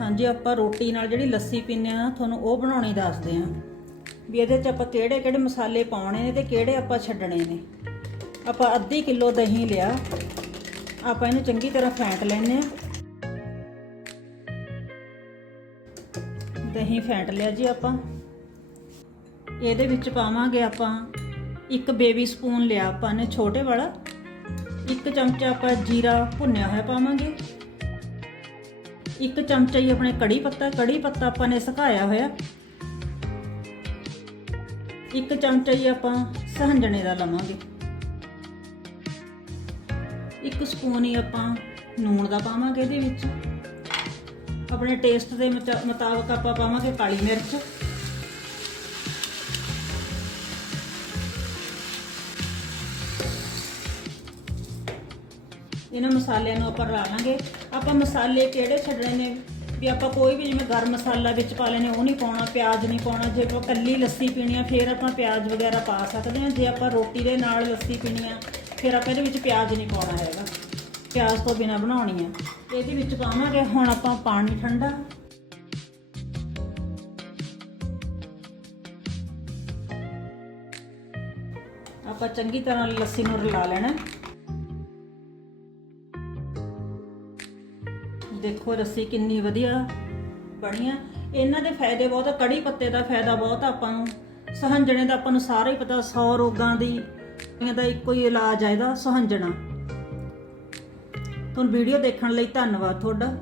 ਹਾਂਜੀ, ਆਪਾਂ ਰੋਟੀ ਨਾਲ ਜਿਹੜੀ ਲੱਸੀ ਪੀਂਦੇ ਆ ਤੁਹਾਨੂੰ ਉਹ ਬਣਾਉਣੀ ਦੱਸਦੇ ਆ ਵੀ ਇਹਦੇ 'ਚ ਆਪਾਂ ਕਿਹੜੇ ਕਿਹੜੇ ਮਸਾਲੇ ਪਾਉਣੇ ਨੇ ਤੇ ਕਿਹੜੇ ਆਪਾਂ ਛੱਡਣੇ ਨੇ। ਆਪਾਂ ਅੱਧੀ ਕਿਲੋ ਦਹੀਂ ਲਿਆ। ਆਪਾਂ ਇਹਨੂੰ ਚੰਗੀ ਤਰ੍ਹਾਂ ਫੈਂਟ ਲੈਣੇ ਆ ਦਹੀਂ ਫੈਂਟ ਲਿਆ ਜੀ ਆਪਾਂ। ਇਹਦੇ ਵਿੱਚ ਪਾਵਾਂਗੇ ਆਪਾਂ ਇੱਕ ਬੇਬੀ ਸਪੂਨ ਲਿਆ ਆਪਾਂ ਨੇ, ਛੋਟੇ ਵਾਲਾ। ਇੱਕ ਚਮਚਾ ਆਪਾਂ ਜੀਰਾ ਭੁੰਨਿਆ ਹੋਇਆ ਪਾਵਾਂਗੇ। ਇੱਕ ਚਮਚਾ ਹੀ ਆਪਣੇ ਕੜੀ ਪੱਤਾ ਕੜੀ ਪੱਤਾ ਆਪਾਂ ਨੇ ਸੁਕਾਇਆ ਹੋਇਆ। ਇੱਕ ਚਮਚਾ ਹੀ ਆਪਾਂ ਸਹੰਜਣੇ ਦਾ ਲਵਾਂਗੇ। ਇੱਕ ਸਪੂਨ ਹੀ ਆਪਾਂ ਨੂਣ ਦਾ ਪਾਵਾਂਗੇ ਇਹਦੇ ਵਿੱਚ। ਆਪਣੇ ਟੇਸਟ ਦੇ ਮੁਤਾ- ਮੁਤਾਬਕ ਆਪਾਂ ਪਾਵਾਂਗੇ ਕਾਲੀ ਮਿਰਚ। ਇਹਨਾਂ ਮਸਾਲਿਆਂ ਨੂੰ ਆਪਾਂ ਰਲਾ ਲਾਂਗੇ। ਆਪਾਂ ਮਸਾਲੇ ਕਿਹੜੇ ਛੱਡਣੇ ਨੇ? ਵੀ ਆਪਾਂ ਕੋਈ ਵੀ ਜਿਵੇਂ ਗਰਮ ਮਸਾਲਾ ਵਿੱਚ ਪਾ ਲੈਣੇ ਉਹ ਨਹੀਂ ਪਾਉਣਾ, ਪਿਆਜ਼ ਨਹੀਂ ਪਾਉਣਾ। ਜੇ ਆਪਾਂ ਕੱਲੀ ਲੱਸੀ ਪੀਣੀ ਆ, ਫਿਰ ਆਪਾਂ ਪਿਆਜ਼ ਵਗੈਰਾ ਪਾ ਸਕਦੇ ਹਾਂ। ਜੇ ਆਪਾਂ ਰੋਟੀ ਦੇ ਨਾਲ ਲੱਸੀ ਪੀਣੀ ਆ, ਫਿਰ ਆਪਾਂ ਇਹਦੇ ਵਿੱਚ ਪਿਆਜ਼ ਨਹੀਂ ਪਾਉਣਾ ਹੈਗਾ। ਪਿਆਜ਼ ਤੋਂ ਬਿਨਾ ਬਣਾਉਣੀ ਆ। ਇਹਦੇ ਵਿੱਚ ਪਾਵਾਂਗੇ, ਹੁਣ ਆਪਾਂ ਪਾਣੀ ਠੰਡਾ। ਆਪਾਂ ਚੰਗੀ ਤਰ੍ਹਾਂ ਲੱਸੀ ਨੂੰ ਰਲਾ ਲੈਣਾ। ਦੇਖੋ ਰੱਸੀ ਕਿੰਨੀ ਵਧੀਆ ਬਣੀ ਆ। ਇਹਨਾਂ ਦੇ ਫਾਇਦੇ ਬਹੁਤ ਆ, ਕੜੀ ਪੱਤੇ ਦਾ ਫਾਇਦਾ ਬਹੁਤ ਆ ਆਪਾਂ ਨੂੰ। ਸਹੰਜਣੇ ਦਾ ਆਪਾਂ ਨੂੰ ਸਾਰਾ ਹੀ ਪਤਾ 100 ਰੋਗਾਂ ਦੀ ਇਹਦਾ ਇੱਕੋ ਹੀ ਇਲਾਜ ਆ ਇਹਦਾ, ਸਹੰਜਣਾ। ਤੁਹਾਨੂੰ ਵੀਡੀਓ ਦੇਖਣ ਲਈ ਧੰਨਵਾਦ ਤੁਹਾਡਾ।